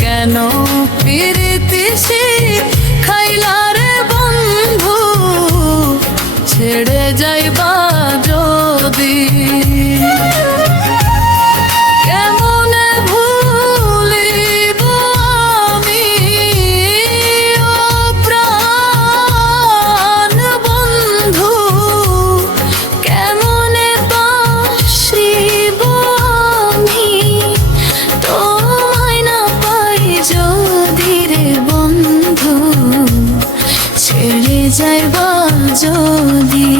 কেন প্রীতি খাইলা রে বন্ধু, ছেড়ে যাইবা যদি। কেমনে ভুলিব আমি ও প্রাণ বন্ধু, কেমনে বাসিব আমি তোমায় না পাই যদি রে বন্ধু, ছেড়ে যাইবা যদি।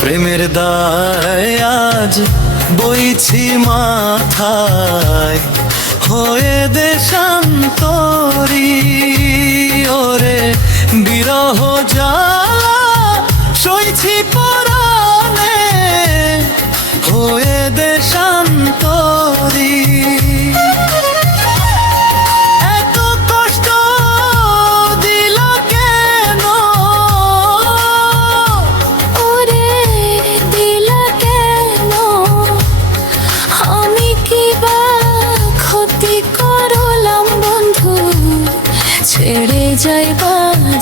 প্রেমের দায় আজ বইছি মাথায়, হয়ে দেশান্তরী ওরে বিরহ জ্বালা সইছি পরাণে, হয়ে দেশান্তরী। ছেড়ে যাইবা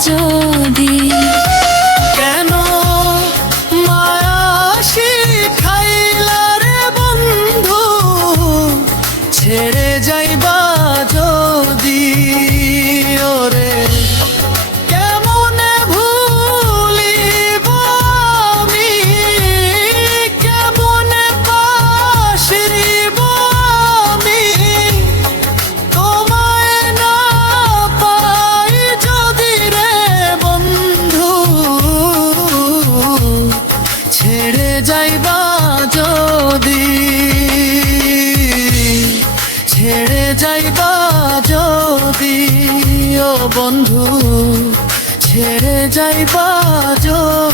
যদি। কেন মায়া শিখাইলা রে বন্ধু, ছেড়ে যাইবা যদি ওরে কেমনে ভুলিব আমি, কেমনে বাসিব আমি তোমায় না পাই যদি রে বন্ধু, ছেড়ে যাইবা যদি, ছেড়ে যাইবা যদি ও বন্ধু, ছেড়ে যাইবা যদি।